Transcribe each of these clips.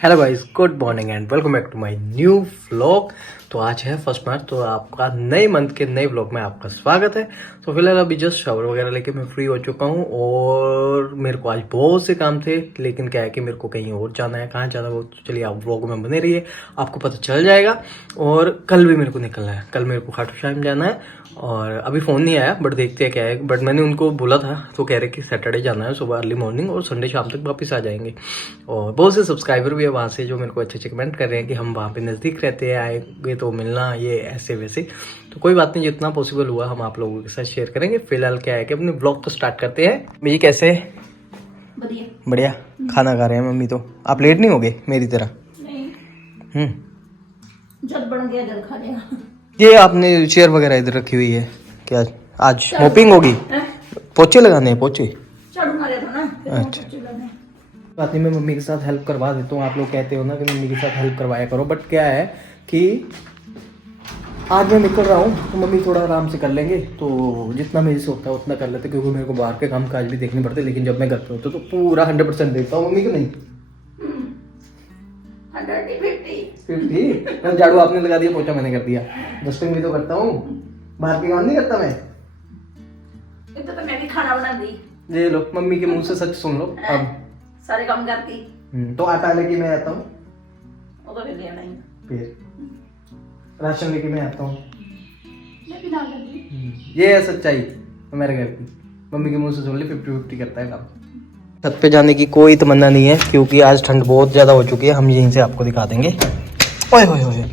Hello guys, good morning and welcome back to my new vlog. तो आज है 1 मार्च, तो आपका नए मंथ के नए व्लॉग में आपका स्वागत है। तो फिलहाल अभी जस्ट शावर वगैरह लेके मैं फ्री हो चुका हूँ और मेरे को आज बहुत से काम थे, लेकिन क्या है कि मेरे को कहीं और जाना है। कहाँ जाना है वो तो चलिए आप व्लॉग में बने रहिए, आपको पता चल जाएगा। और कल भी मेरे को निकलना है, कल मेरे को खाटू श्याम जाना है और अभी फ़ोन नहीं आया, बट देखते हैं क्या है। बट मैंने उनको बोला था तो कह रहे कि सैटरडे जाना है सुबह अर्ली मॉर्निंग और संडे शाम तक वापस आ जाएंगे। और बहुत से सब्सक्राइबर भी है वहाँ से जो मेरे को अच्छे अच्छे कमेंट कर रहे हैं कि हम वहाँ पे नज़दीक रहते हैं, आएंगे तो मिलना, ये ऐसे वैसे। तो कोई बात नहीं, जितना पॉसिबल हुआ हम आप लोगों के साथ शेयर करेंगे। फिलहाल क्या है कि अपने ब्लॉग तो स्टार्ट करते हैं। भैया कैसे? बढ़िया बढ़िया। खाना खा रहे हैं मम्मी। तो आप लेट नहीं हो गए मेरी तरह? नहीं, जब बन गया जब खा लिया। ये आपने चेयर वगैरह इधर रखी हुई है क्या? आज मोपिंग होगी? पोछे लगाने हैं, पोछे झाड़ू मारे था ना। अच्छा, बात नहीं, मैं मम्मी के साथ हेल्प करवा देता हूँ। आप लोग कहते हो ना कि मम्मी के साथ हेल्प करवाया करो, बट क्या है कि आज मैं निकल रहा हूँ तो मम्मी थोड़ा आराम से कर लेंगे। तो जितना मेरे से होता है उतना कर लेते, क्योंकि मेरे को बाहर के काम काज भी देखने पड़ते। लेकिन जब मैं घर पे होता तो पूरा 100% देता हूँ मम्मी को। नहीं 50 झाड़ू आपने लगा दिया, पोछा मैंने कर दिया, डस्टिंग भी तो करता हूँ, बाहर के काम नहीं करता मैं। इतना तो मैं भी खाना बना दी। ये लो, मम्मी के मुंह से सच सुन लो। अब सारे काम करती तो आटा लेके मैं आता हूँ, वो तो ले आना ही। फिर राशन लेके मैं आता हूँ। मैं भी ना करती। ये है सच्चाई मेरे घर की। मम्मी के मुंह से सुन ली, 50-50 करता है काम। छत पे जाने की कोई तमन्ना नहीं है, क्योंकि आज ठंड बहुत ज़्यादा हो चुकी है। हम यहीं से आपको दिखा देंगे। ओए होए होए,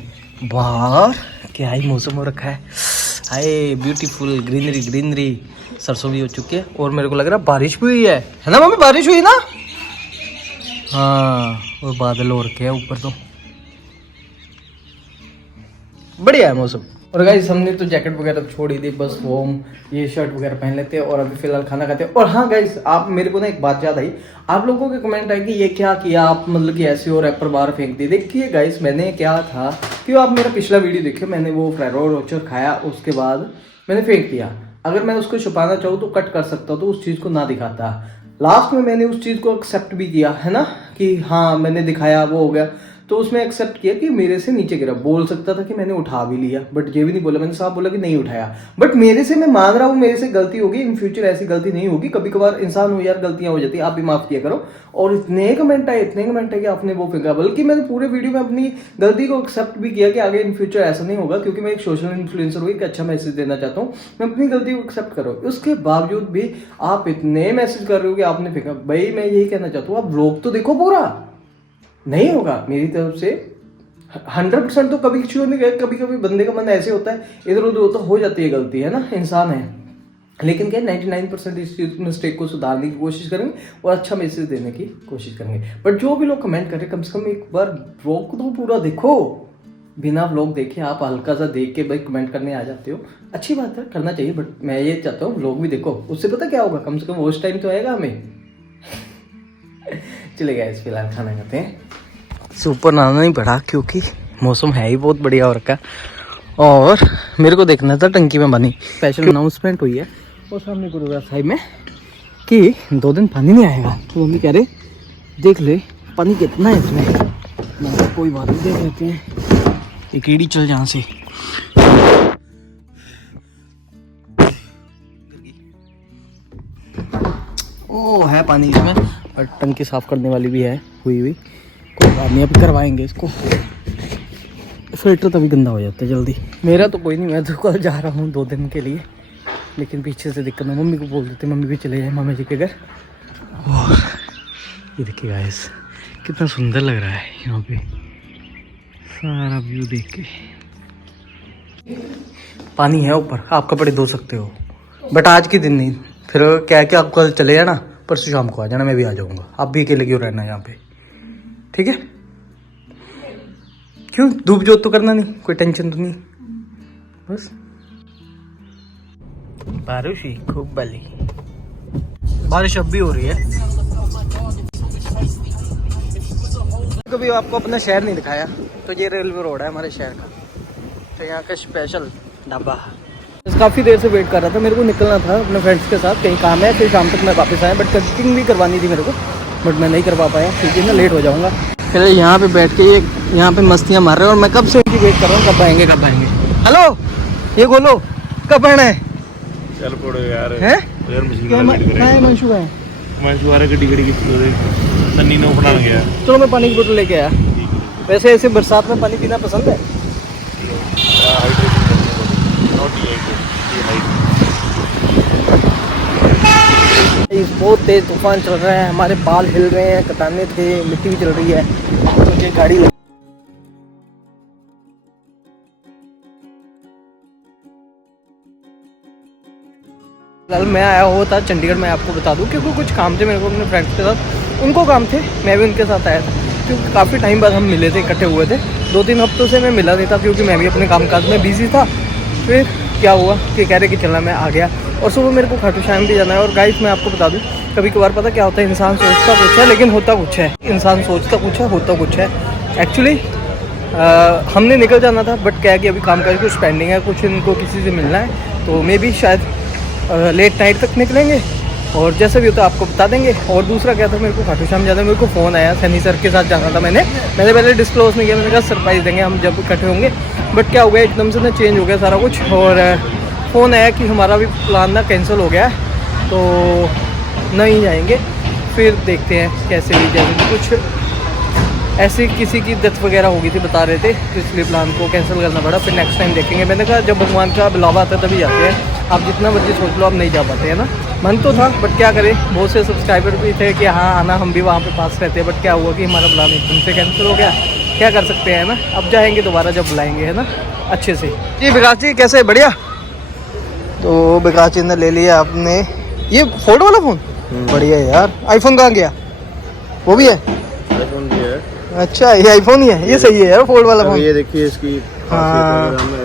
बाहर क्या ही मौसम हो रखा है। हाय ब्यूटीफुल ग्रीनरी ग्रीनरी। सरसों भी हो चुकी है और मेरे को लग रहा है बारिश भी हुई है ना मम्मी? बारिश हुई ना? हाँ, और बादल हो रखे हैं ऊपर, तो बढ़िया है मौसम। और गाइस हमने तो जैकेट वगैरह छोड़ी थी, बस वो हम ये शर्ट वगैरह पहन लेते हैं और अभी फिलहाल खाना खाते हैं। और हाँ गाइस, आप मेरे को ना एक बात याद आई। आप लोगों के कमेंट आए कि ये क्या किया आप, मतलब कि ऐसे और रैपर बाहर फेंक दिए। देखिए गाइस, मैंने क्या था कि आप मेरा पिछला वीडियो देखिए, मैंने वो फ्रेरो रोचर खाया, उसके बाद मैंने फेंक दिया। अगर मैं उसको छुपाना चाहूँ तो कट कर सकता हूँ, तो उस चीज़ को ना दिखाता। लास्ट में मैंने उस चीज़ को एक्सेप्ट भी किया है ना, कि हाँ मैंने दिखाया, वो हो गया। तो उसमें एक्सेप्ट किया कि मेरे से नीचे गिरा। बोल सकता था कि मैंने उठा भी लिया, बट ये भी नहीं बोला। मैंने साफ बोला कि नहीं उठाया। बट मेरे से, मैं मान रहा हूँ मेरे से गलती होगी, इन फ्यूचर ऐसी गलती नहीं होगी। कभी कभार इंसान हो यार, गलतियां हो जाती है, आप भी माफ किया करो। और इतने कमेंट आए कि आपने वो फेंका, बल्कि मैंने पूरे वीडियो में अपनी गलती को एक्सेप्ट भी किया कि आगे इन फ्यूचर ऐसा नहीं होगा, क्योंकि मैं एक सोशल इन्फ्लुएंसर हूँ, एक अच्छा मैसेज देना चाहता हूँ। मैं अपनी गलती को एक्सेप्ट करो, उसके बावजूद भी आप इतने मैसेज कर रहे हो कि आपने फेंका। भाई मैं यही कहना चाहता हूँ, आप व्लॉग तो देखो पूरा। नहीं होगा मेरी तरफ से 100% तो कभी क्यों नहीं गए। कभी कभी बंदे का मन ऐसे होता है, इधर उधर होता हो जाती है गलती, है ना, इंसान है। लेकिन क्या 99% इस मिस्टेक को सुधारने की कोशिश करेंगे और अच्छा मैसेज देने की कोशिश करेंगे। बट जो भी लोग कमेंट करें, कम से कम एक बार व्लॉग को तो पूरा देखो। बिना व्लॉग देखे आप हल्का सा देख के भाई कमेंट करने आ जाते हो, अच्छी बात है, करना चाहिए। बट मैं ये चाहता हूँ व्लॉग भी देखो, उससे पता क्या होगा, कम से कम उस टाइम तो आएगा हमें। चलेगा, इस फिलहाल खाना खाते हैं। सुपर नहाना नहीं पड़ा क्योंकि मौसम है ही बहुत बढ़िया हो रखा। और मेरे को देखना था टंकी में पानी, स्पेशल अनाउंसमेंट हुई है और सामने गुरुद्वारा साहिब में कि 2 दिन पानी नहीं आएगा। तो मम्मी कह रहे देख ले पानी कितना है इसमें। मैं कोई बात नहीं, देख लेते हैं। एक कीड़ी चल जहाँ से। ओ है पानी इसमें, और टंकी साफ करने वाली भी है हुई हुई। कोई बात नहीं, अभी करवाएंगे इसको। फिल्टर तभी गंदा हो जाता है जल्दी। मेरा तो कोई नहीं, मैं तो कल जा रहा हूँ 2 दिन के लिए, लेकिन पीछे से दिक्कत है। मम्मी को बोल देते, मम्मी भी चले जाए मामा जी के घर। और ये देखिए गाइस, कितना सुंदर लग रहा है यहाँ पे सारा व्यू देख के। पानी है ऊपर, आप कपड़े धो सकते हो, बट आज के दिन नहीं। फिर क्या है कि आप कल चले जाना, परसों शाम को आ जाना, मैं भी आ जाऊँगा। आप भी अकेले क्यों रहना यहाँ पे, ठीक है? क्यों, धूप जोत तो करना नहीं, कोई टेंशन तो नहीं, बस। बारिश ही खूब बली, बारिश अब भी हो रही है। कभी आपको अपना शहर नहीं दिखाया, तो ये रेलवे रोड है हमारे शहर का, तो यहाँ का स्पेशल ढाबा। काफ़ी देर से वेट कर रहा था, मेरे को निकलना था अपने फ्रेंड्स के साथ, कहीं काम है, फिर शाम तक मैं वापस आया। बट कटिंग भी करवानी थी मेरे को, बट मैं नहीं कर पाया क्योंकि ना लेट हो जाऊँगा। फिर यहाँ पे बैठ के ये यहाँ पे मस्तियाँ मार रहे हैं और मैं कब से इनकी वेट कर रहा हूँ, कब आएंगे कब आएंगे। हेलो, ये खोलो, कब आना है? चल पड़ो यार। हैं? यार मछली क्या वाला वेट करेगा। मंशू है? मंशू आ रहा गड्डी गड्डी की सन्नी ने उठा गया। चलो मैं पानी की बोतल लेके आया। वैसे ऐसे बरसात में पानी पीना पसंद है? बहुत तेज तूफान चल रहा है, हमारे बाल हिल रहे हैं, कटाने थे, मिट्टी भी चल रही है। मुझे गाड़ी कल मैं आया हुआ था चंडीगढ़ में, आपको बता दूं, क्योंकि कुछ काम थे मेरे को अपने फ्रेंड्स के साथ, उनको काम थे, मैं भी उनके साथ आया था क्योंकि काफ़ी टाइम बाद हम मिले थे, इकट्ठे हुए थे। 2-3 हफ्तों से मैं मिला नहीं था क्योंकि मैं भी अपने कामकाज में बिजी था। फिर क्या हुआ कि कह रहे कि चलना, मैं आ गया और सुबह मेरे को खाटू श्याम भी जाना है। और गाइस मैं आपको बता दूं, कभी कभार पता क्या होता है, इंसान सोचता कुछ है लेकिन होता कुछ है। इंसान सोचता कुछ है, होता कुछ है। एक्चुअली हमने निकल जाना था, बट क्या है कि अभी काम काज कुछ पेंडिंग है, कुछ इनको किसी से मिलना है, तो मे भी शायद लेट नाइट तक निकलेंगे और जैसे भी होता है आपको बता देंगे। और दूसरा क्या था, मेरे को खाटू श्याम जाना, मेरे को फ़ोन आया, सनी सर के साथ जाना था। मैंने पहले डिस्क्लोज नहीं किया, मैंने कहा सरप्राइज़ देंगे हम जब इकट्ठे होंगे। बट क्या हो गया, एकदम से ना चेंज हो गया सारा कुछ, और फ़ोन आया कि हमारा भी प्लान ना कैंसिल हो गया है, तो नहीं जाएंगे। फिर देखते हैं कैसे भी, जैसे भी कुछ ऐसे किसी की डेथ वगैरह हो गई थी बता रहे थे, तो इसलिए प्लान को कैंसिल करना पड़ा। फिर नेक्स्ट टाइम देखेंगे। मैंने कहा जब भगवान का बुलावा आता है तभी जाते हैं, आप जितना मर्जी सोच लो आप नहीं जा पाते हैं ना। मन तो था, बट क्या करें, बहुत से सब्सक्राइबर भी थे कि हाँ आना, हम भी वहाँ पे पास रहते हैं। बट क्या हुआ कि हमारा प्लान एकदम से कैंसिल हो गया, क्या कर सकते हैं ना। अब जाएंगे दोबारा जब बुलाएंगे, है ना, अच्छे से। जी विकास जी कैसे, बढ़िया? तो विकास जी ने ले लिया आपने ये फोल्ड वाला फ़ोन, बढ़िया यार। आईफोन कहाँ गया? वो भी है? आईफोन भी है। अच्छा, ये आईफोन ही है, ये सही है यार फोल्ड वाला फोन। ये देखिए इसकी हाँ। हम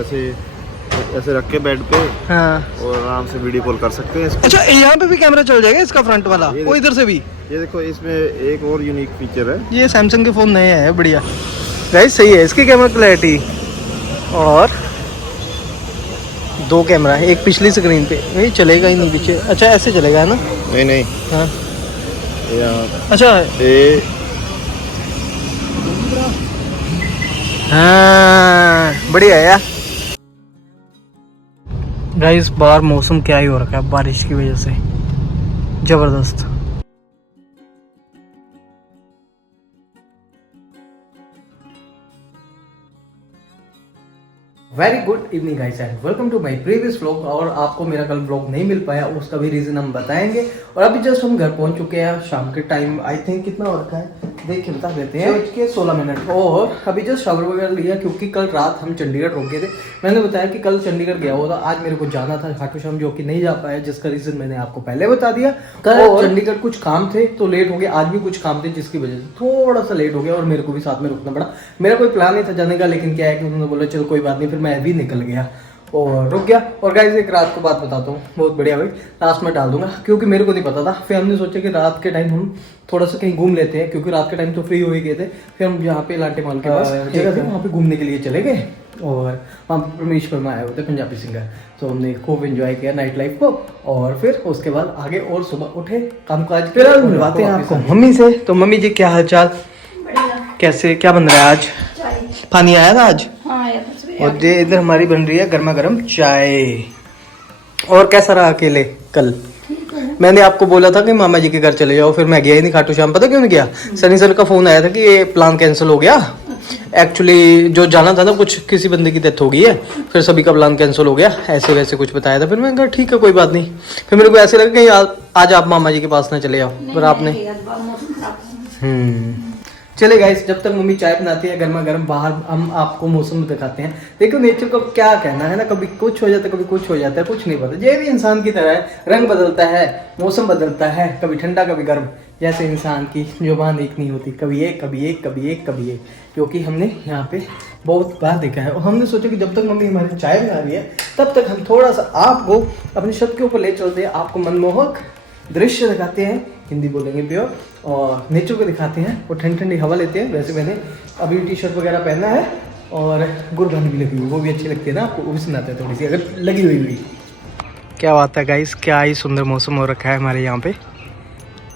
ऐसे रख के बेड पे, हाँ, और आराम से वीडियो कॉल कर सकते हैं। अच्छा यहाँ पे भी कैमरा चल जाएगा इसका, फ्रंट वाला, वो इधर से भी। ये देखो इसमें एक और यूनिक फीचर है। ये सैमसंग के फ़ोन नए हैं, बढ़िया गाइस, सही है इसकी कैमरा क्लैरिटी। और 2 कैमरा है, एक पिछली स्क्रीन पे, ये चलेगा ही नहीं पीछे। अच्छा ऐसे चलेगा है ना? नहीं हाँ अच्छा ये हाँ बढ़िया है यार। गाइस बाहर मौसम क्या ही हो रखा है बारिश की वजह से, जबरदस्त। Very good evening guys and welcome to my previous vlog. और आपको मेरा कल व्लॉग नहीं मिल पाया, उसका भी रीजन हम बताएंगे। और अभी जस्ट हम घर पहुंच चुके हैं, शाम के टाइम आई थिंक कितना हो रखा है देख के बता देते हैं, 16 और अभी जस्ट शावर वगैरह लिया क्योंकि कल रात हम चंडीगढ़ रुक गए थे। मैंने बताया कि कल चंडीगढ़ गया हुआ था, आज मेरे को जाना था खाटू श्याम, जो कि नहीं जा पाया, जिसका रीजन मैंने आपको पहले बता दिया। कल चंडीगढ़ कुछ काम थे तो लेट हो गया, आज भी कुछ काम थे जिसकी वजह से थोड़ा सा लेट हो गया और मेरे को भी साथ में रुकना पड़ा। मेरा कोई प्लान नहीं था जाने का, लेकिन क्या है कि उन्होंने बोला चलो कोई बात नहीं, फिर मैं भी निकल गया और रुक गया। और गाइस एक रात को बात बताता हूँ, बहुत बढ़िया भाई, लास्ट में डाल दूंगा क्योंकि मेरे को नहीं पता था। फिर हमने सोचा कि रात के टाइम हम थोड़ा सा कहीं घूम लेते हैं, क्योंकि रात के टाइम तो फ्री हो ही गए थे। फिर हम यहाँ पे लाटे मॉल के पास जगह थी, वहाँ पे घूमने के लिए चले गए और वहाँ पे परमेश वर्मा आए हुए थे, पंजाबी सिंगर, तो हमने खूब एंजॉय किया नाइट लाइफ को। और फिर उसके बाद आगे और सुबह उठे काम काज। फिर मिलवाते हैं आपको मम्मी से। तो मम्मी जी क्या हाल चाल, कैसे, क्या बन रहा है आज? पानी आया था आज? और ये इधर हमारी बन रही है गर्मा गर्म चाय। और कैसा रहा अकेले कल? मैंने आपको बोला था कि मामा जी के घर चले जाओ, फिर मैं गया ही नहीं खाटू श्याम। पता क्यों नहीं गया? सनी सर का फोन आया था कि ये प्लान कैंसिल हो गया। एक्चुअली जो जाना था ना, कुछ किसी बंदे की डेथ हो गई है, फिर सभी का प्लान कैंसिल हो गया, ऐसे वैसे कुछ बताया था। फिर मैं कहा ठीक है कोई बात नहीं। फिर मेरे को ऐसे लगा कि आज आप मामा जी के पास ना चले जाओ, पर आपने चले गाइस। जब तक मम्मी चाय बनाती है गर्मा गर्म, बाहर हम आपको मौसम दिखाते हैं। देखो नेचर को क्या कहना है ना, कभी कुछ हो जाता है, कभी कुछ हो जाता है, कुछ नहीं पता। ये भी इंसान की तरह है, रंग बदलता है, मौसम बदलता है, कभी ठंडा कभी गर्म। जैसे इंसान की जुबान एक नहीं होती, कभी एक कभी एक कभी एक कभी एक, क्योंकि हमने यहाँ पे बहुत बार देखा है। और हमने सोचा कि जब तक मम्मी हमारी चाय बना रही है तब तक हम थोड़ा सा आपको अपनी छत के ऊपर ले चलते हैं, आपको मनमोहक दृश्य दिखाते हैं, हिंदी बोलेंगे प्योर, और नेचर को दिखाते हैं और ठंडी ठंडी हवा लेते हैं। वैसे मैंने अभी टी शर्ट वगैरह पहना है और गुरबानी भी लगी हुई, वो भी अच्छी लगती है ना आपको, वो भी सुनाते हैं थोड़ी सी अगर लगी हुई भी। क्या बात है गाइस, क्या ही सुंदर मौसम हो रखा है हमारे यहाँ पे।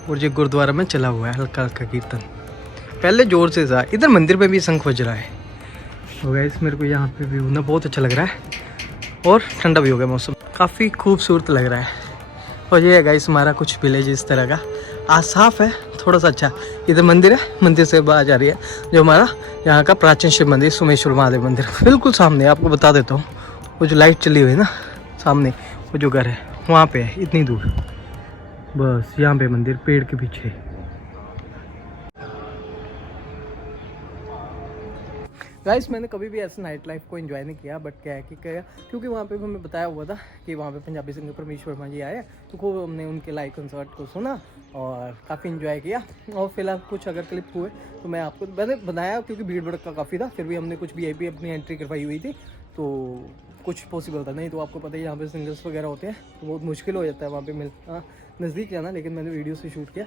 और ये गुरुद्वारा में चला हुआ है हल्का हल्का कीर्तन। पहले जोर से था, इधर मंदिर पे भी शंख बज रहा है। तो गाइस मेरे को यहाँ पे व्यू ना बहुत अच्छा लग रहा है और ठंडा भी हो गया मौसम, काफ़ी खूबसूरत लग रहा है। और ये है गाइस हमारा कुछ विलेज इस तरह का, आज साफ है थोड़ा सा अच्छा। इधर मंदिर है, मंदिर से आवाज आ रही है जो हमारा यहाँ का प्राचीन शिव मंदिर सोमेश्वर महादेव मंदिर बिल्कुल सामने। आपको बता देता हूँ वो जो लाइट चली हुई है ना सामने, वो जो घर है वहाँ पे है, इतनी दूर बस यहाँ पे मंदिर पेड़ के पीछे। गाइस मैंने कभी भी ऐसे नाइट लाइफ को एंजॉय नहीं किया, बट क्या है कि क्या, क्योंकि वहाँ पे हमें बताया हुआ था कि वहाँ पे पंजाबी सिंगर परमेश्वर वर्मा जी आए, तो खूब हमने उनके लाइव कंसर्ट को सुना और काफ़ी एंजॉय किया। और फिलहाल कुछ अगर क्लिप हुए तो मैं आपको मैंने बनाया, क्योंकि भीड़ भड़का काफ़ी था, फिर भी हमने कुछ VIP अपनी एंट्री करवाई हुई थी तो कुछ पॉसिबल था। नहीं तो आपको पता ही यहाँ पे सिंगर्स वगैरह होते हैं तो बहुत मुश्किल हो जाता है वहाँ पे मिलना, नज़दीक जाना। लेकिन मैंने वीडियो से शूट किया।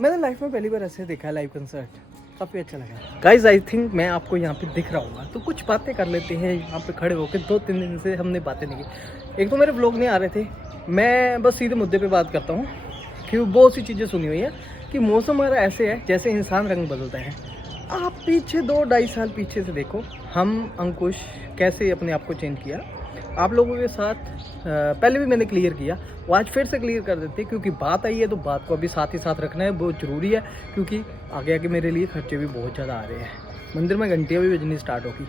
मैंने लाइफ में पहली बार ऐसे देखा है लाइव कंसर्ट, काफ़ी अच्छा लगा। गाइज आई थिंक मैं आपको यहाँ पे दिख रहा हूँ, तो कुछ बातें कर लेते हैं यहाँ पे खड़े होकर। 2-3 दिन से हमने बातें नहीं की। एक तो मेरे व्लॉग नहीं आ रहे थे, मैं बस सीधे मुद्दे पे बात करता हूँ कि बहुत सी चीज़ें सुनी हुई हैं कि मौसम हमारा ऐसे है जैसे इंसान रंग बदलता है। आप पीछे 2-2.5 साल पीछे से देखो, हम अंकुश कैसे अपने आप को चेंज किया आप लोगों के साथ। पहले भी मैंने क्लियर किया, वो आज फिर से क्लियर कर देते, क्योंकि बात आई है तो बात को अभी साथ ही साथ रखना है, बहुत ज़रूरी है। क्योंकि आगे आगे मेरे लिए खर्चे भी बहुत ज़्यादा आ रहे हैं। मंदिर में घंटियाँ भी बजनी स्टार्ट होगी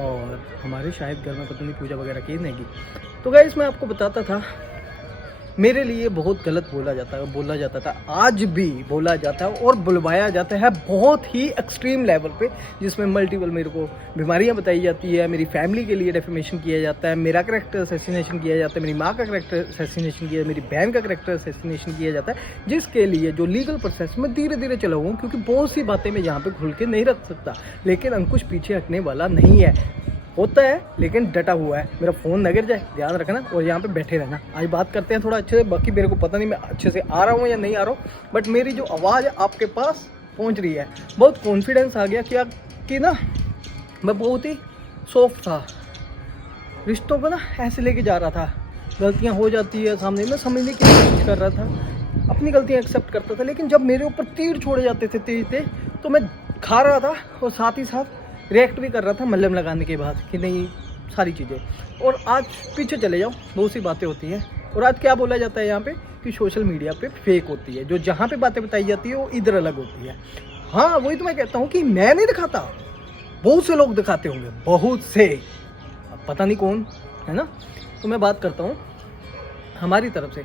और हमारे शायद घर में पता नहीं पूजा वगैरह की नहीं की। तो गाइस मैं आपको बताता था, मेरे लिए बहुत गलत बोला जाता था, आज भी बोला जाता है और बुलवाया जाता है बहुत ही एक्सट्रीम लेवल पे, जिसमें मल्टीपल मेरे को बीमारियां बताई जाती है, मेरी फैमिली के लिए डेफेमेशन किया जाता है, मेरा करेक्टर असैसिनेशन किया जाता है, मेरी माँ का करेक्टर असैसिनेशन किया, मेरी बहन का करेक्टर असैसिनेशन किया जाता है, जिसके लिए जो लीगल प्रोसेस में धीरे धीरे चला हुआ हूँ, क्योंकि बहुत सी बातें मैं यहाँ पर खुल के नहीं रख सकता। लेकिन अंकुश पीछे हटने वाला नहीं है, होता है लेकिन डटा हुआ है। मेरा फ़ोन न गिर जाए, ध्यान रखना और यहाँ पे बैठे रहना। आज बात करते हैं थोड़ा अच्छे से, बाकी मेरे को पता नहीं मैं अच्छे से आ रहा हूँ या नहीं आ रहा हूँ, बट मेरी जो आवाज़ आपके पास पहुँच रही है। बहुत कॉन्फिडेंस आ गया क्या कि ना मैं बहुत ही सॉफ्ट था, रिश्तों को ना ऐसे लेके जा रहा था। गलतियाँ हो जाती है सामने, मैं समझने की कोशिश कर रहा था, अपनी गलतियाँ एक्सेप्ट करता था। लेकिन जब मेरे ऊपर तीर छोड़े जाते थे तेज, तो मैं खा रहा था और साथ ही साथ रिएक्ट भी कर रहा था मल्लम लगाने के बाद कि नहीं सारी चीज़ें। और आज पीछे चले जाओ, बहुत सी बातें होती हैं। और आज क्या बोला जाता है यहाँ पे कि सोशल मीडिया पे फेक होती है, जो जहाँ पे बातें बताई जाती है वो इधर अलग होती है। हाँ वही तो मैं कहता हूँ कि मैं नहीं दिखाता, बहुत से लोग दिखाते होंगे, बहुत से, अब पता नहीं कौन है ना। तो मैं बात करता हूँ हमारी तरफ से।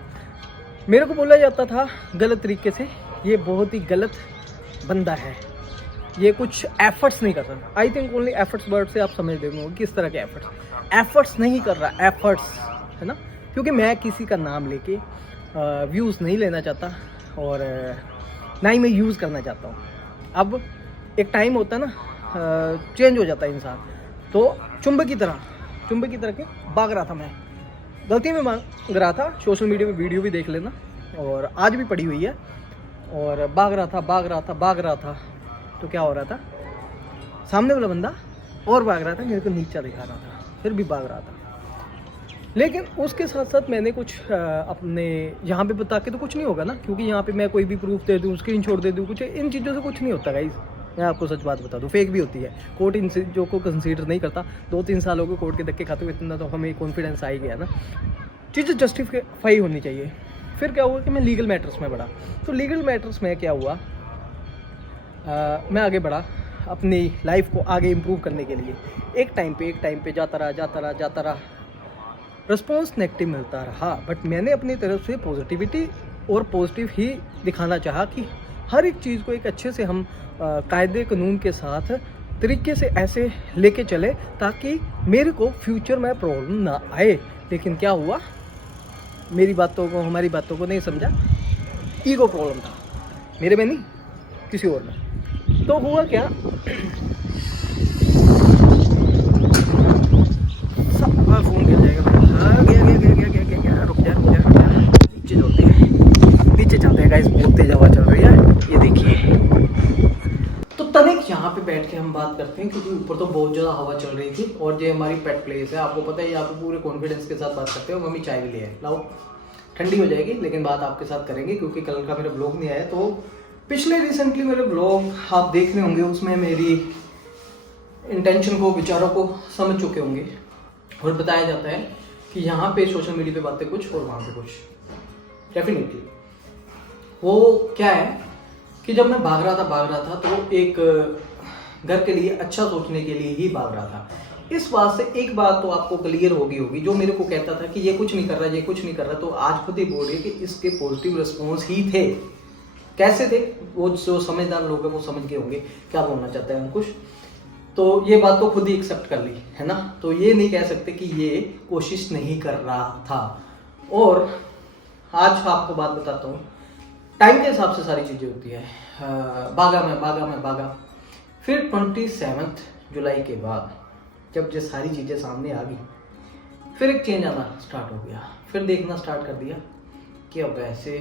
मेरे को बोला जाता था गलत तरीके से, ये बहुत ही गलत बंदा है, ये कुछ एफर्ट्स नहीं कर रहा। I think only efforts word से आप समझ देंगे किस तरह के एफर्ट्स नहीं कर रहा, एफर्ट्स है ना। क्योंकि मैं किसी का नाम लेके व्यूज़ नहीं लेना चाहता और ना ही मैं यूज़ करना चाहता हूँ। अब एक टाइम होता है ना, चेंज हो जाता है इंसान। तो चुंबक की तरह के भाग रहा था मैं, गलती में मांग रहा था। सोशल मीडिया पे वीडियो भी देख लेना और आज भी पड़ी हुई है। और भाग रहा था तो क्या हो रहा था, सामने वाला बंदा और भाग रहा था, मेरे को नीचा दिखा रहा था, फिर भी भाग रहा था। लेकिन उसके साथ साथ मैंने कुछ अपने यहाँ पे बता के तो कुछ नहीं होगा ना, क्योंकि यहाँ पे मैं कोई भी प्रूफ दे दूँ, स्क्रीनशॉट दे दूँ, कुछ इन चीज़ों से कुछ नहीं होता गाइस। मैं आपको सच बात बता दूँ, फेक भी होती है। कोर्ट इन चीज़ों को कंसीडर नहीं करता। 2-3 साल हो गए कोर्ट के धक्के खाते हुए, इतना तो हमें कॉन्फिडेंस आ ही गया ना। चीज़ें जस्टिफाई होनी चाहिए। फिर क्या हुआ कि मैं लीगल मैटर्स में बढ़ा। तो लीगल मैटर्स में क्या हुआ, मैं आगे बढ़ा अपनी लाइफ को आगे इम्प्रूव करने के लिए। एक टाइम पे जाता रहा, रिस्पॉन्स नेगेटिव मिलता रहा, बट मैंने अपनी तरफ से पॉजिटिविटी और पॉजिटिव ही दिखाना चाहा कि हर एक चीज़ को एक अच्छे से हम कायदे कानून के साथ तरीके से ऐसे लेके चले ताकि मेरे को फ्यूचर में प्रॉब्लम ना आए। लेकिन क्या हुआ, हमारी बातों को नहीं समझा, ईगो प्रॉब्लम था मेरे में, नहीं किसी और में। तो हुआ क्या, फोन गिर जाएगा। गया, रुक जा। नीचे चलते हैं गाइस, बहुत तेज हवा चल रही है, ये देखिए। तो तनिक यहाँ पे बैठ के हम बात करते हैं, क्योंकि ऊपर तो बहुत ज़्यादा हवा चल रही थी और ये हमारी पेट प्लेस है। आपको पता है यहाँ पे पूरे कॉन्फिडेंस के साथ बात करते हो। मम्मी चाय भी ले आए, लाओ ठंडी हो जाएगी, लेकिन बात आपके साथ करेंगे क्योंकि कल का मेरा ब्लॉग नहीं आया। तो पिछले रिसेंटली मेरे ब्लॉग आप देख रहे होंगे, उसमें मेरी इंटेंशन को, विचारों को समझ चुके होंगे और बताया जाता है कि यहाँ पे सोशल मीडिया पे बातें कुछ और वहाँ पे कुछ। डेफिनेटली वो क्या है कि जब मैं भाग रहा था तो एक घर के लिए अच्छा सोचने के लिए ही भाग रहा था। इस बात से एक बात तो आपको क्लियर होगी, जो मेरे को कहता था कि ये कुछ नहीं कर रहा, ये कुछ नहीं कर रहा, तो आज खुद ही बोल रही है कि इसके पॉजिटिव रिस्पॉन्स ही थे। कैसे थे वो, जो समझदार लोग हैं वो समझ गए होंगे क्या बोलना चाहता है अंकुश। तो ये बात तो खुद ही एक्सेप्ट कर ली है ना, तो ये नहीं कह सकते कि ये कोशिश नहीं कर रहा था। और आज आपको बात बताता हूँ, टाइम के हिसाब से सारी चीज़ें होती है। भागा। फिर 27 जुलाई के बाद जब ये सारी चीज़ें सामने आ गई, फिर एक चेंज आना स्टार्ट हो गया। फिर देखना स्टार्ट कर दिया कि अब ऐसे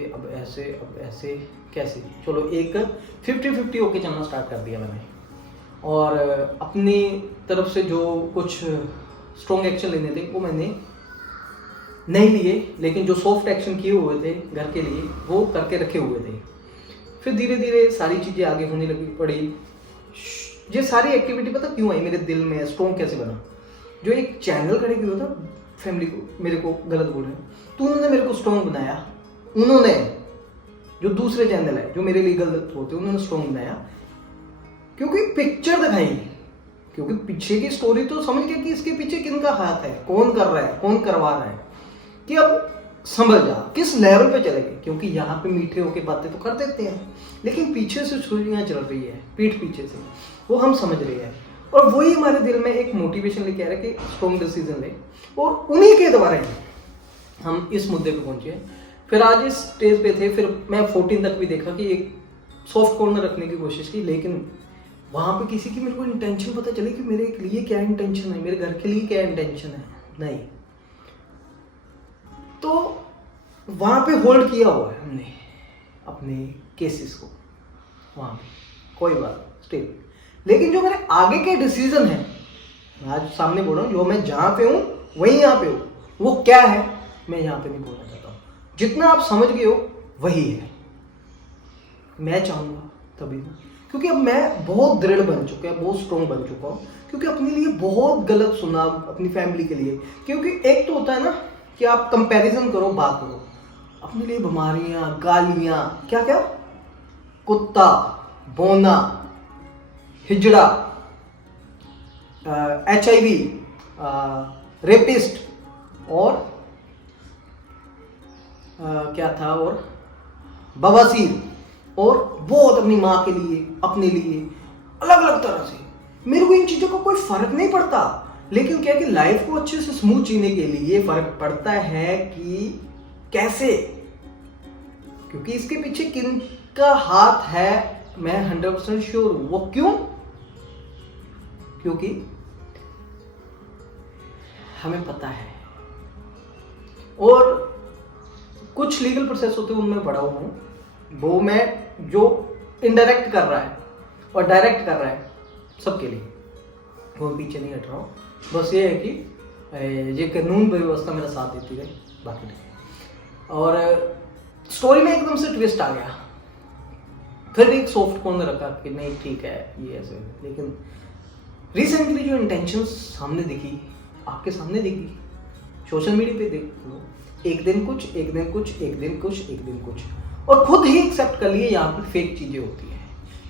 कैसे। चलो एक 50-50 होके चलना स्टार्ट कर दिया मैंने, और अपनी तरफ से जो कुछ स्ट्रॉन्ग एक्शन लेने थे वो मैंने नहीं लिए, लेकिन जो सॉफ्ट एक्शन किए हुए थे घर के लिए वो करके रखे हुए थे। फिर धीरे धीरे सारी चीज़ें आगे होने लगी पड़ी। ये सारी एक्टिविटी पता क्यों आई मेरे दिल में, स्ट्रॉन्ग कैसे बना। जो एक चैनल खड़े किया था फैमिली को, मेरे को गलत बोल रहे हैं, तो उन्होंने मेरे को स्ट्रॉन्ग बनाया। उन्होंने जो दूसरे चैनल है जो मेरे लिए गलत होते उन्होंने स्ट्रॉन्ग बनाया, क्योंकि पिक्चर दिखाई, क्योंकि पीछे की स्टोरी तो समझ गया कि इसके पीछे किनका हाथ है, कौन कर रहा है, कौन करवा रहा है, कि अब समझ जा किस लेवल पे चलेंगे। क्योंकि यहाँ पे मीठे होके बातें तो कर देते हैं, लेकिन पीछे से छुरियाँ चल रही है, पीठ पीछे से, वो हम समझ रहे हैं। और वही हमारे दिल में एक मोटिवेशन लेके आ रहा है कि स्ट्रॉन्ग डिसीजन ले, और उन्हीं के द्वारा ही हम इस मुद्दे पे पहुंचे। फिर आज इस स्टेज पे थे, फिर मैं 14 तक भी देखा कि एक सॉफ्ट कॉर्नर रखने की कोशिश की, लेकिन वहाँ पे किसी की मेरे को इंटेंशन पता चली कि मेरे लिए क्या इंटेंशन है, मेरे घर के लिए क्या इंटेंशन है, नहीं। तो वहाँ पे होल्ड किया हुआ है हमने अपने केसेस को, वहाँ पे कोई बात स्टिल। लेकिन जो मेरे आगे के डिसीजन है, आज सामने बोल रहा हूँ, जो मैं जहाँ पे हूँ वही यहाँ पे हूँ, वो क्या है मैं यहाँ पे नहीं बोलना चाहता हूँ। जितना आप समझ गए हो वही है, मैं चाहूँगा तभी ना, क्योंकि अब मैं बहुत दृढ़ बन चुका है, बहुत स्ट्रॉन्ग बन चुका हूँ। क्योंकि अपने लिए बहुत गलत सुना, अपनी फैमिली के लिए। क्योंकि एक तो होता है ना कि आप कंपैरिजन करो, बात करो, अपने लिए बीमारियां, गालियां, क्या क्या, कुत्ता, बोना, हिजड़ा, HIV, रेपिस्ट, और क्या था, और बवासीर, और बहुत अपनी माँ के लिए, अपने लिए, अलग अलग तरह से। मेरे को इन चीज़ों का कोई फर्क नहीं पड़ता, लेकिन क्या कि लाइफ को अच्छे से स्मूथ जीने के लिए फर्क पड़ता है कि कैसे, क्योंकि इसके पीछे किनका हाथ है मैं 100% श्योर हूं। वो क्यों? क्योंकि हमें पता है, और कुछ लीगल प्रोसेस होते हैं उनमें पढ़ा हुआ हूं, वो मैं जो इनडायरेक्ट कर रहा है और डायरेक्ट कर रहा है सबके लिए, वो पीछे नहीं हट रहा हूँ। बस ये है कि ये कानून व्यवस्था मेरा साथ देती है, बाकी नहीं। और स्टोरी में एकदम से ट्विस्ट आ गया, फिर एक सॉफ्ट कॉर्नर रखा कि नहीं ठीक है ये ऐसे। लेकिन रिसेंटली जो इंटेंशंस सामने दिखी, आपके सामने दिखी, सोशल मीडिया पे देख लो, एक दिन कुछ, एक दिन कुछ, एक दिन कुछ, एक दिन कुछ, और खुद ही एक्सेप्ट कर लिए यहाँ पे फेक चीज़ें होती हैं।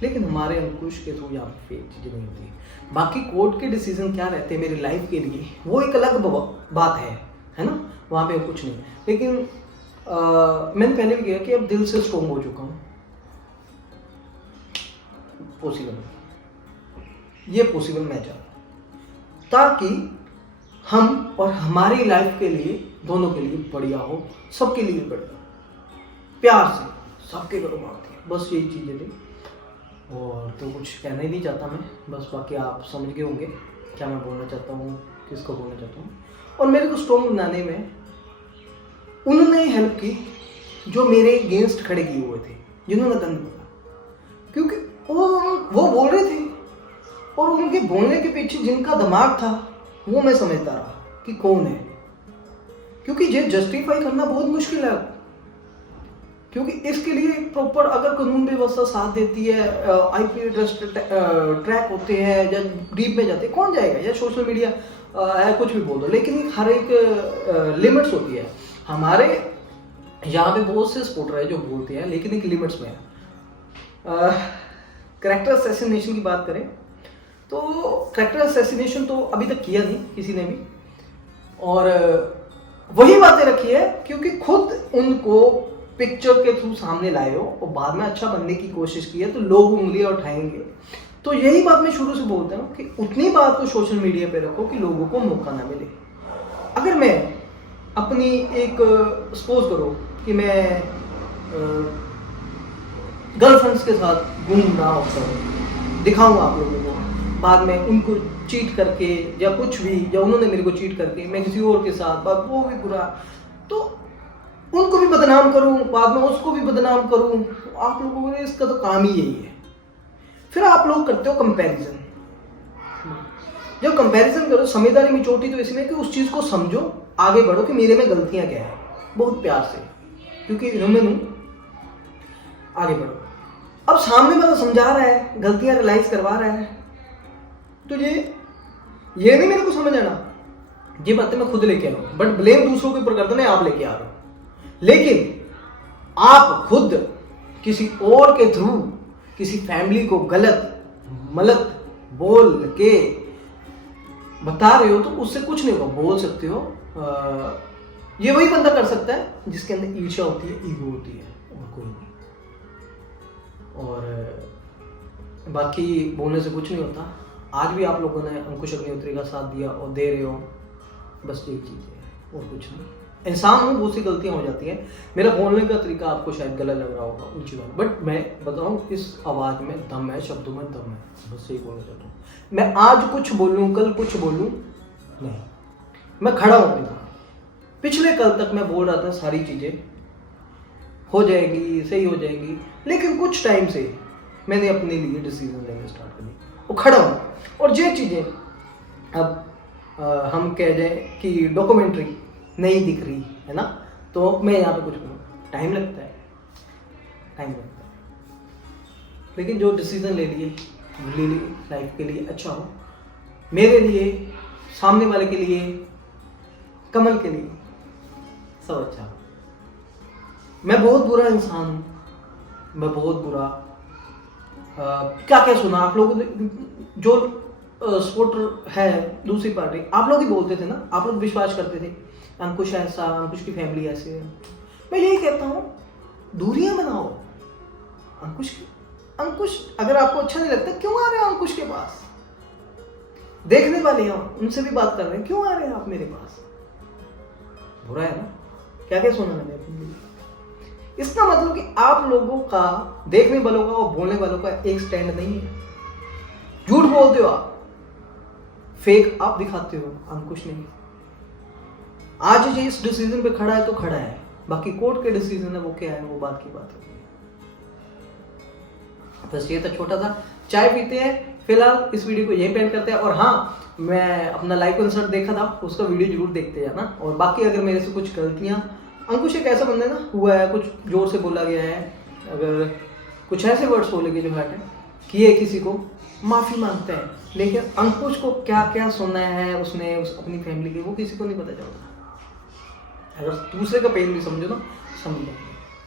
लेकिन हमारे अंकुश के थ्रू यहाँ पे फेक चीज़ें नहीं होती। बाकी कोर्ट के डिसीजन क्या रहते हैं मेरी लाइफ के लिए, वो एक अलग बात है ना, वहाँ पे कुछ नहीं। लेकिन मैंने पहले भी किया कि अब दिल से स्ट्रॉन्ग हो चुका हूँ, पॉसिबल, ये पॉसिबल मैं चाहता, ताकि हम और हमारी लाइफ के लिए, दोनों के लिए बढ़िया हो, सबके लिए बढ़िया, प्यार से सबके घरों में आती है। बस यही चीज़ें थी, और तो कुछ कहना ही नहीं चाहता मैं, बस बाकी आप समझ गए होंगे क्या मैं बोलना चाहता हूँ, किसको बोलना चाहता हूँ। और मेरे को स्ट्रॉन्ग बनाने में उन्होंने हेल्प की जो मेरे अगेंस्ट खड़े किए हुए थे, जिन्होंने गंद बोला, क्योंकि वो बोल रहे थे, और उनके बोलने के पीछे जिनका दिमाग था वो मैं समझता रहा कि कौन है। क्योंकि ये जस्टिफाई करना बहुत मुश्किल है क्योंकि इसके लिए प्रॉपर अगर कानून व्यवस्था साथ देती है, आईपी एड्रेस ट्रैक होते हैं या डीप में जाते हैं, कौन जाएगा? या सोशल मीडिया है, कुछ भी बोल दो, लेकिन हर एक लिमिट्स होती है। हमारे यहाँ पे बहुत से स्पोर्टर है जो बोलते हैं, लेकिन एक लिमिट्स में है। कैरेक्टर असैसिनेशन की बात करें तो कैरेक्टर असैसिनेशन तो अभी तक किया नहीं किसी ने भी, और वही बातें रखी है क्योंकि खुद उनको पिक्चर के थ्रू सामने लाए हो और बाद में अच्छा बनने की कोशिश की है तो लोग उंगलियां उठाएंगे। तो यही बात मैं शुरू से बोलता हूँ कि उतनी बात को सोशल मीडिया पे रखो कि लोगों को मौका ना मिले। अगर मैं अपनी एक सपोज करो कि मैं गर्लफ्रेंड्स के साथ घूम रहा होता हूँ, दिखाऊँ आप लोगों को, बाद में उनको चीट करके या कुछ भी, या उन्होंने मेरे को चीट करके मैं किसी और के साथ, बात वो भी बुरा, तो उनको भी बदनाम करूं, बाद में उसको भी बदनाम करूं। आप लोगों को इसका तो काम ही यही है। फिर आप लोग करते हो कंपैरिजन। जब कंपैरिजन करो, समझदारी में चोटी तो इसमें कि उस चीज़ को समझो, आगे बढ़ो कि मेरे में गलतियां क्या है, बहुत प्यार से, क्योंकि ह्यूमन हूं, आगे बढ़ो। अब सामने वाला समझा रहा है, गलतियां रियलाइज करवा रहा है, तो ये नहीं मेरे को समझ आना, ये बातें मैं खुद लेके आ रहा हूं, बट ब्लेम दूसरों के ऊपर कर देना आप लेके आ रहे हो। लेकिन आप खुद किसी और के थ्रू किसी फैमिली को गलत मलत बोल के बता रहे हो तो उससे कुछ नहीं होगा। बोल सकते हो, ये वही बंदा कर सकता है जिसके अंदर ईर्ष्या होती है, ईगो होती है, और कोई नहीं। और बाकी बोलने से कुछ नहीं होता। आज भी आप लोगों ने अंकुश अग्निहोत्री का साथ दिया और दे रहे हो, बस यही चीज़ है और कुछ नहीं। इंसान हूँ, बहुत सी गलतियाँ हो जाती हैं, मेरा बोलने का तरीका आपको शायद गलत लग रहा होगा, ऊँची बात, बट मैं बताऊँ इस आवाज़ में दम है, शब्दों में दम है, बस यही बोलना चाहता हूँ। मैं आज कुछ बोलूँ, कल कुछ बोलूँ नहीं, मैं खड़ा हूँ अपनी बात। पिछले कल तक मैं बोल रहा था सारी चीज़ें हो जाएगी, सही हो जाएगी, लेकिन कुछ टाइम से मैंने अपने लिए डिसीजन लेना स्टार्ट कर दिया और खड़ा हूँ। और ये चीज़ें अब हम कह जाए कि डॉक्यूमेंट्री नहीं दिख रही है ना, तो मैं यहाँ पे कुछ बोलूँ, टाइम लगता है, लेकिन जो डिसीजन ले लिए लाइफ के लिए अच्छा हो, मेरे लिए, सामने वाले के लिए, कमल के लिए, सब अच्छा हो। मैं बहुत बुरा इंसान हूँ, मैं बहुत बुरा क्या क्या सुना आप लोगों ने, जो सपोर्टर है दूसरी पार्टी, आप लोग ही बोलते थे ना, आप लोग विश्वास करते थे अंकुश ऐसा, अंकुश की फैमिली ऐसे है। मैं यही कहता हूँ, दूरियां बनाओ अंकुश अगर आपको अच्छा नहीं लगता क्यों आ रहे हो अंकुश के पास? देखने वाले हैं, उनसे भी बात कर रहे हैं, क्यों आ रहे हैं आप मेरे पास? बुरा है ना, क्या क्या सुना मैंने अपने लिए। इसका मतलब कि आप लोगों का, देखने वालों का और बोलने वालों का एक स्टैंड नहीं है। झूठ बोलते हो आप, फेक आप दिखाते हो, अंकुश नहीं। आज जो इस डिसीजन पे खड़ा है तो खड़ा है, बाकी कोर्ट के डिसीजन है वो क्या है, वो बात की बात है। बस ये था, छोटा सा चाय पीते हैं, फिलहाल इस वीडियो को यहीं पे एंड करते हैं। और हाँ, मैं अपना लाइव कंसर्ट देखा था, उसका वीडियो जरूर देखते जाना। और बाकी अगर मेरे से कुछ गलतियाँ, अंकुश एक ऐसा बंदा ना हुआ है, कुछ जोर से बोला गया है, अगर कुछ ऐसे वर्ड्स बोलेंगे जो हर्ट है किए किसी को, माफ़ी मांगते हैं। लेकिन अंकुश को क्या क्या सुनना है उसने अपनी फैमिली के, वो किसी को नहीं पता चलता। अगर दूसरे का पेन भी समझो ना, समझो।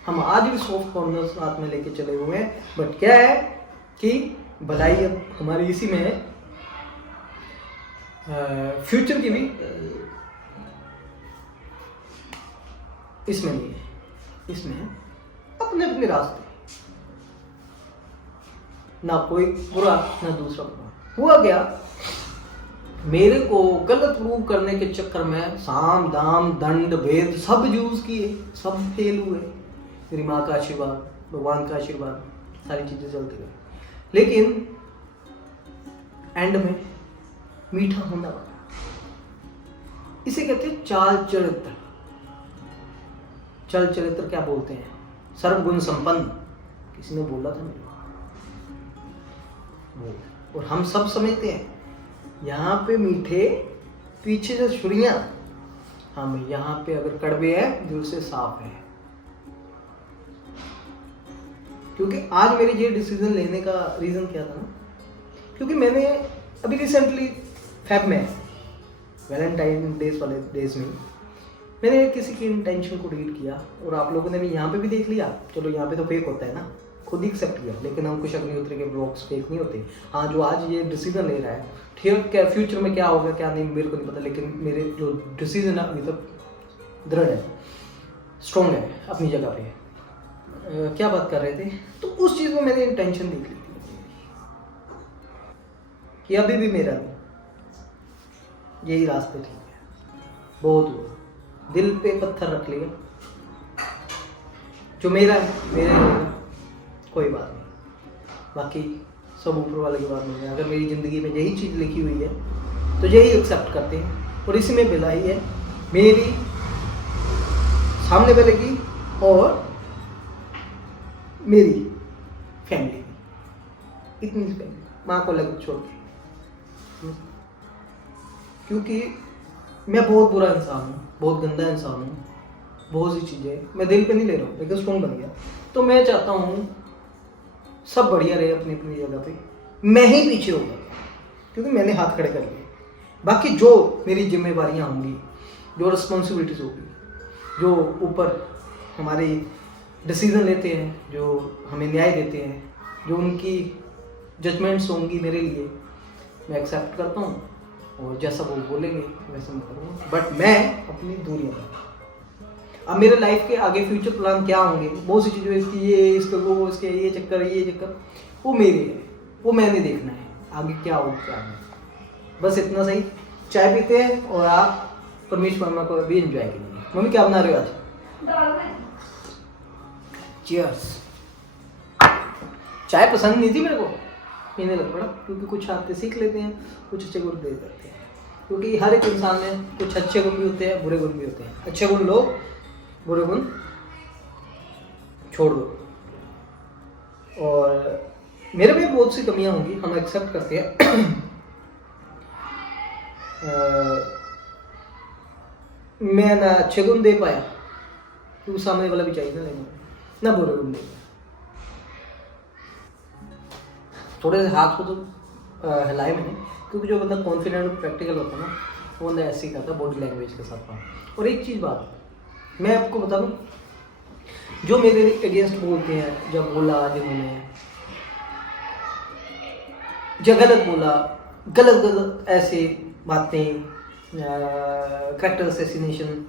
हम आज भी सॉफ्ट कॉर्नर साथ में लेके चले हुए हैं, बट क्या है कि भलाई अब हमारी इसी में है, फ्यूचर की भी इसमें नहीं है, इसमें है अपने अपने रास्ते, ना कोई बुरा ना दूसरा बुरा। हुआ क्या, मेरे को गलत प्रूव करने के चक्कर में साम दाम दंड भेद सब यूज किए, सब फेल हुए। मेरी माँ का आशीर्वाद, भगवान का आशीर्वाद, सारी चीजें चलती गई, लेकिन एंड में मीठा होना पड़ा। इसे कहते हैं चाल चरित्र। चल चरित्र क्या बोलते हैं, सर्वगुण संपन्न, किसी ने बोला था मेरे को, और हम सब समझते हैं यहाँ पे मीठे, पीछे से छुरियां, हम यहाँ पे अगर कड़वे हैं दिल से साफ है। क्योंकि आज मेरे ये डिसीजन लेने का रीज़न क्या था ना, क्योंकि मैंने अभी रिसेंटली फेब में वैलेंटाइन डेज वाले डेज में मैंने किसी की इंटेंशन को रीड किया, और आप लोगों ने भी यहाँ पे भी देख लिया। चलो यहाँ पे तो फेक होता है ना, खुद ही एक्सेप्ट किया, लेकिन हम कुछ अग्निहोत्री के ब्लॉग्स फेक नहीं होते। हाँ, जो आज ये डिसीजन ले रहा है, ठीक क्या फ्यूचर में क्या होगा क्या नहीं मेरे को नहीं पता, लेकिन मेरे जो डिसीजन है अभी तक दृढ़ है, स्ट्रॉन्ग है अपनी जगह पे। क्या बात कर रहे थे, तो उस चीज़ में मैंने इंटेंशन देख ली थी कि अभी भी मेरा यही रास्ते ठीक है। बहुत हुआ, दिल पे पत्थर रख लिया, जो मेरा है मेरा ही रहेगा, कोई बात नहीं, बाकी सब ऊपर वाले की बात नहीं है। अगर मेरी ज़िंदगी में यही चीज़ लिखी हुई है तो यही एक्सेप्ट करते हैं, और इसी में भलाई है मेरी, सामने वाले की और मेरी फैमिली की। इतनी फैमिली माँ को लग छोड़, क्योंकि मैं बहुत बुरा इंसान हूँ, बहुत गंदा इंसान हूँ, बहुत सी चीज़ें मैं दिल पे नहीं ले रहा हूँ, लेकिन स्ट्रॉन्ग बन गया। तो मैं चाहता हूँ सब बढ़िया रहे अपनी अपनी जगह पे, मैं ही पीछे होगा क्योंकि मैंने हाथ खड़े कर लिए। बाकी जो मेरी जिम्मेवारियाँ होंगी, जो रिस्पॉन्सिबिलिटीज़ होगी, जो ऊपर हमारे डिसीजन लेते हैं, जो हमें न्याय देते हैं, जो उनकी जजमेंट्स होंगी मेरे लिए, मैं एक्सेप्ट करता हूँ, और जैसा वो बोलेंगे वैसा मैं करूँगा। बट मैं अपनी दूरियाँ बनाऊँ। अब मेरे लाइफ के आगे फ्यूचर प्लान क्या होंगे, बहुत सी चीज़ें, इसकी ये, इसका वो, इसके ये चक्कर, वो मेरे है, वो मैंने देखना है आगे क्या हो क्या नहीं। बस इतना सही। चाय पीते हैं और आप परमेश वर्मा को भी एंजॉय कीजिए। मम्मी क्या बना रहे हो आज? दाल में चीयर्स। चाय पसंद नहीं थी मेरे को, पीने लग पड़ा, क्योंकि कुछ आते सीख लेते हैं, कुछ अच्छे गुण दे देते हैं, क्योंकि हर एक इंसान में कुछ अच्छे गुण भी होते हैं, बुरे गुण भी होते हैं। अच्छे गुण लो, बुरे गुण छोड़ दो। और मेरे में बहुत सी कमियां होंगी, हम एक्सेप्ट करते हैं। मैं ना अच्छे गुण दे पाया, क्योंकि सामने वाला भी चाहिए ना, लेकिन ना बुरे गुण दे पाया। थोड़े से हाथ को तो हिलाए मैंने, क्योंकि जो बंदा कॉन्फिडेंट और प्रैक्टिकल होता है ना, वो बंदा ऐसे ही करता है बॉडी लैंग्वेज के साथ काम। और एक चीज़ बात मैं आपको बता दूँ, जो मेरे अगेंस्ट बोलते हैं, जब बोला जिन्होंने, जो गलत बोला, गलत ऐसे बातें, कैरेक्टर असैसिनेशन,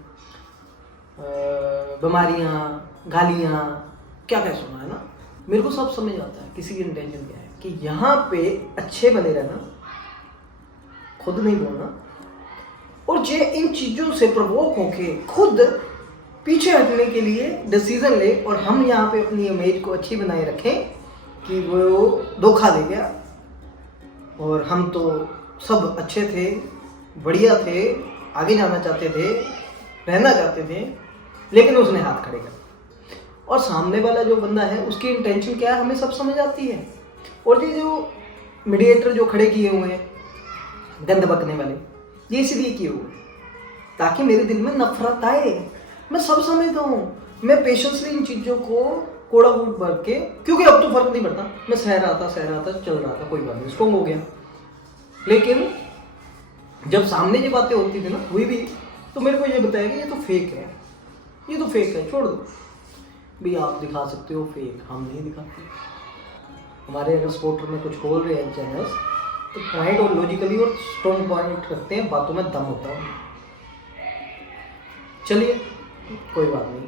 बीमारियाँ, गालियाँ, क्या क्या सुना है ना, मेरे को सब समझ आता है किसी की इंटेंशन क्या है। कि यहाँ पे अच्छे बने रहना, खुद नहीं बोलना, और जे इन चीज़ों से प्रवोक होके खुद पीछे हटने के लिए डिसीजन ले, और हम यहाँ पे अपनी इमेज को अच्छी बनाए रखें कि वो धोखा दे गया, और हम तो सब अच्छे थे, बढ़िया थे, आगे जाना चाहते थे, रहना चाहते थे, लेकिन उसने हाथ खड़े कर। और सामने वाला जो बंदा है उसकी इंटेंशन क्या है हमें सब समझ आती है। और ये जो मीडिएटर जो खड़े किए हुए हैं गंद बकने वाले, ये इसलिए किए हुए हैं ताकि मेरे दिल में नफरत आए। मैं सब समझता हूँ, मैं पेशेंसली इन चीज़ों को कोड़ा कूट भर के, क्योंकि अब तो फर्क नहीं पड़ता, मैं सह रहा था चल रहा था, कोई बात नहीं, स्ट्रॉन्ग हो गया। लेकिन जब सामने ये बातें होती थी ना, हुई भी, तो मेरे को ये बताया कि ये तो फेक है, ये तो फेक है, छोड़ दो भी, आप दिखा सकते हो फेक, हम नहीं दिखाते। हमारे अगर सपोर्टर में कुछ खोल रहे हैं चैनल्स, तो पॉइंट और लॉजिकली और स्ट्रॉन्ग पॉइंट रखते हैं, बातों में दम होता है। चलिए कोई बात नहीं,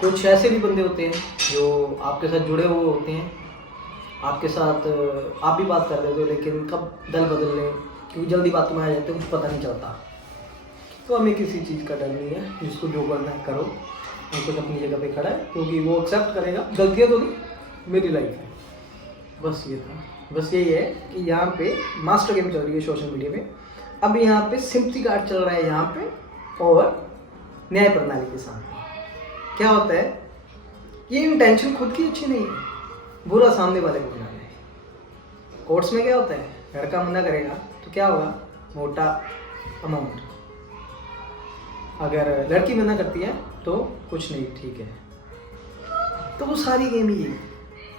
कुछ ऐसे भी बंदे होते हैं जो आपके साथ जुड़े हुए होते हैं, आपके साथ आप भी बात कर लेते हो, लेकिन कब दल बदल लें, क्योंकि जल्दी बातों में आ जाते हैं, कुछ पता नहीं चलता। तो हमें किसी चीज़ का डर नहीं है, जिसको जो करना है करो, कुछ अपनी जगह पे खड़ा है, क्योंकि वो एक्सेप्ट करेगा। गलतियाँ तो नहीं, मेरी लाइफ है, बस ये था। बस यही है कि यहाँ पे मास्टर गेम चल रही है सोशल मीडिया पे। अब यहाँ पे सिंपैथी कार्ड चल रहा है यहाँ पे, और न्याय प्रणाली के साथ क्या होता है, ये इंटेंशन खुद की अच्छी नहीं है, बुरा सामने वाले को बनाना है। कोर्ट्स में क्या होता है, लड़का मना करेगा तो क्या होगा, मोटा अमाउंट, अगर लड़की मना करती है तो कुछ नहीं, ठीक है। तो वो सारी गेम ही है,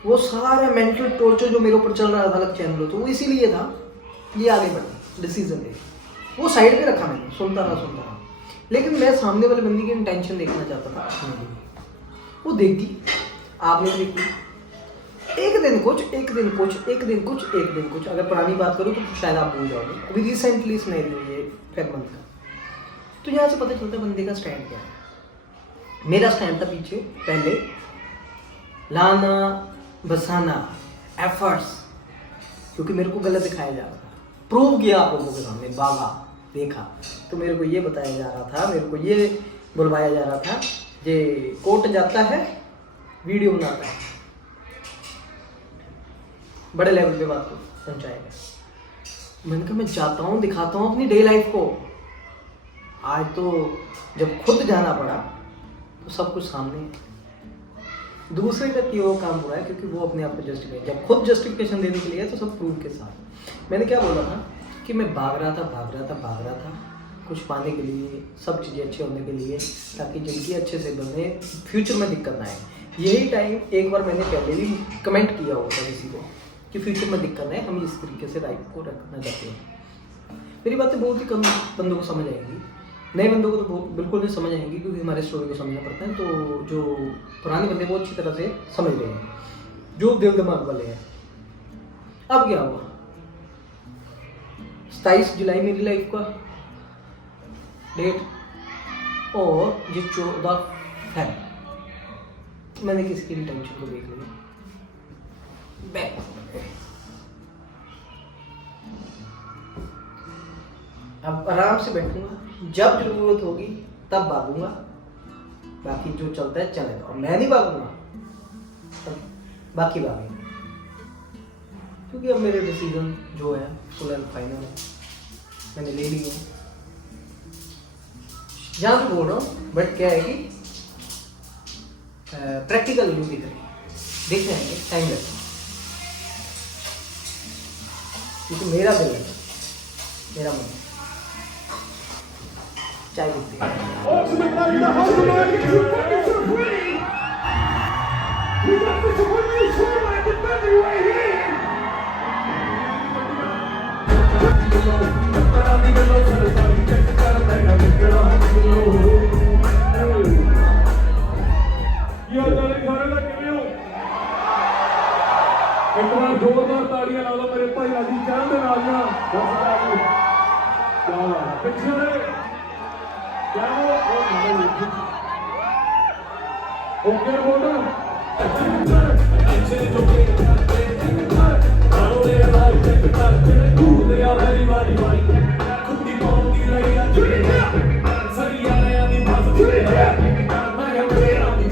वो सारा मेंटल टॉर्चर जो मेरे ऊपर चल रहा था अलग चैनलों तो वो इसीलिए था ये आगे बढ़ा डिसीजन ले वो साइड पे रखा मैंने सुनता रहा लेकिन मैं सामने वाले बंदी की इंटेंशन देखना चाहता था अपने लिए। वो देखी आपने देखी एक दिन कुछ अगर पुरानी बात करूँ तो शायद आप भूल जाओगे अभी रिसेंटली सिनेरियो ये फेगमेंट का तो यहाँ से पता चलता है बंदे का स्टैंड क्या है। मेरा स्टैंड था पीछे पहले लाना बसाना एफर्ट्स क्योंकि मेरे को गलत दिखाया जा रहा था प्रूव किया आप लोगों के सामने बागा देखा तो मेरे को ये बताया जा रहा था मेरे को ये बुलवाया जा रहा था ये कोर्ट जाता है वीडियो बनाता है बड़े लेवल पे बात को पहुंचाएगा। मैंने कहा मैं जाता हूँ दिखाता हूँ अपनी डे लाइफ को। आज तो जब खुद जाना पड़ा तो सब कुछ सामने है। दूसरे का किया वो काम बुरा है क्योंकि वो अपने आप को जस्टिफाई जब खुद जस्टिफिकेशन देने के लिए तो सब प्रूव के साथ। मैंने क्या बोला था कि मैं भाग रहा था कुछ पाने के लिए सब चीज़ें अच्छे होने के लिए ताकि जिंदगी अच्छे से बने फ्यूचर में दिक्कत ना आए। यही टाइम एक बार मैंने पहले भी कमेंट किया हुआ था किसी को कि फ्यूचर में दिक्कत है हम इस तरीके से लाइफ को रखना चाहते हैं। मेरी बातें बहुत ही कम बंदों को समझ आएंगी नए बंदों को तो बिल्कुल नहीं समझ आएंगी क्योंकि हमारे स्टोरी को समझना पड़ता है। तो जो पुराने बंदे वो अच्छी तरह से समझ रहे हैं जो दिल दिमाग वाले हैं। अब क्या हुआ 27 जुलाई मेरी लाइफ का डेट और ये 14 फैब मैंने किसी की टेंशन को देख लिया बैक अब आराम से बैठूंगा जब जरूरत होगी तब भागूंगा बाकी जो चलता है चलेगा और मैं नहीं भागूंगा तब बाकी भागेंगे क्योंकि अब मेरे डिसीजन जो है फुल एंड फाइनल है मैंने ले ली है। यहाँ से बोल रहा हूँ बट क्या है कि प्रैक्टिकल यूज भी करें देखते हैं टाइम लगता है क्योंकि मेरा दिल है मेरा मन चाय पीते हैं। एक बार जोरदार ताड़ियां ला लो मेरे भाई राजी चैन दे नाल ना क्या पिछले क्या ओके बोलो अच्छे जो के आलो ले लाल के तू ले आ मेरी वाली वाली खुद की मौत की लड़ाई सरिया ने आदि भाग मैं तेरा दी